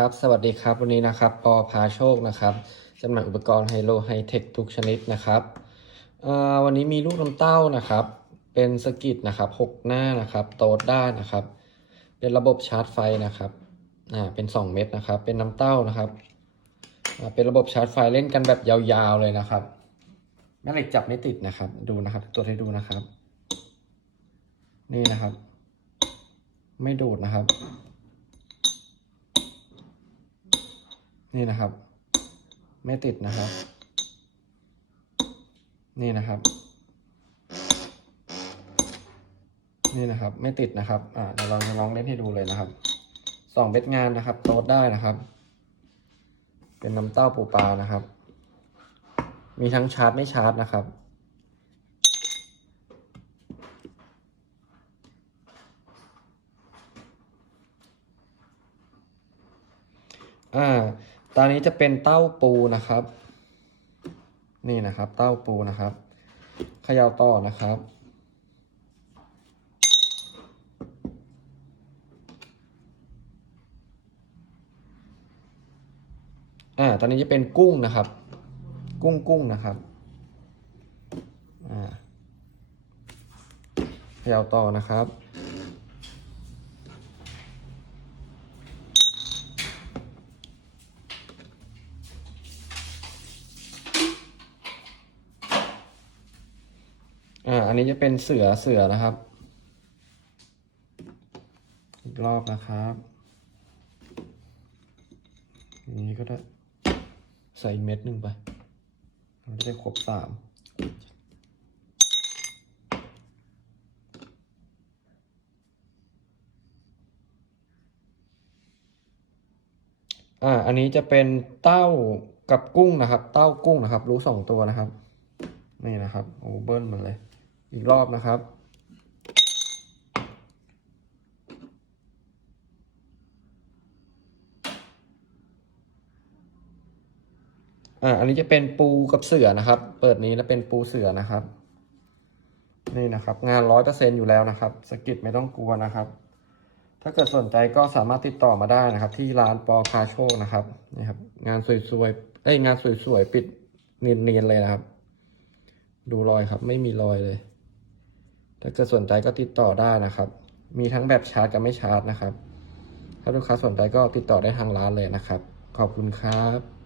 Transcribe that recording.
ครับ สวัสดีครับ วันนี้นะครับปอพาโชคนะครับจำหน่ายอุปกรณ์ไฮโลไฮเทคทุกชนิดนะครับวันนี้มีลูกน้ำเต้านะครับ เป็นสกิตนะครับหกหน้านะครับ โต๊ดได้นะครับ เป็นระบบชาร์จไฟนะครับอ่าเป็น 2 เม็ดนะครับ เป็นน้ำเต้านะครับอ่าเป็นระบบชาร์จไฟเล่นกันแบบยาวๆเลยนะครับแม่เหล็กจับไม่ติดนะครับ ดูนะครับ ตัวให้ดูนะครับ นี่นะครับ ไม่ดูดนะครับ นี่นะครับ ไม่ติดนะครับ นี่นะครับ นี่นะครับ ไม่ติดนะครับ อ่าเดี๋ยวเราจะลองเล่นให้ดูเลยนะครับสองเบ็ดงานนะครับ โต๊ดได้นะครับ เป็นน้ำเต้าปูปลานะครับ มีทั้งชาร์จไม่ชาร์จนะครับอ่า ตอนนี้จะเป็นเต้าปูนะครับ นี่นะครับ เต้าปูนะครับเขย่าต่อนะครับ อ่า ตอนนี้จะเป็นกุ้งนะครับ กุ้งกุ้งนะครับ อ่าเขย่าต่อนะครับ อันนี้จะเป็นเสือเสือนะครับ อีกรอบนะครับอย่างนี้ก็ได้ใส่เม็ดหนึ่งไปมันจะได้ครบสามอ่า อันนี้จะเป็นเต้ากับกุ้งนะครับ เต้ากุ้งนะครับ รู้สองตัวนะครับ นี่นะครับ โอ้เบิ้ลมันเลย อีกรอบนะครับ อ่า อันนี้จะเป็นปูกับเสือนะครับ เปิดนี้แล้วเป็นปูเสือนะครับ นี่นะครับ งานร้อยเปอร์เซ็นอยู่แล้วนะครับ สกิดไม่ต้องกลัวนะครับ ถ้าเกิดสนใจก็สามารถติดต่อมาได้นะครับ ที่ร้านปอพาโชคนะครับ นี่ครับ งานสวยๆ เอ้ย งานสวยๆ ปิดเนียนๆเลยนะครับ ดูรอยครับ ไม่มีรอยเลย ถ้าเกิดสนใจก็ติดต่อได้นะครับ มีทั้งแบบชาร์จกับไม่ชาร์จนะครับ ถ้าลูกค้าสนใจก็ติดต่อได้ทางร้านเลยนะครับ ขอบคุณครับ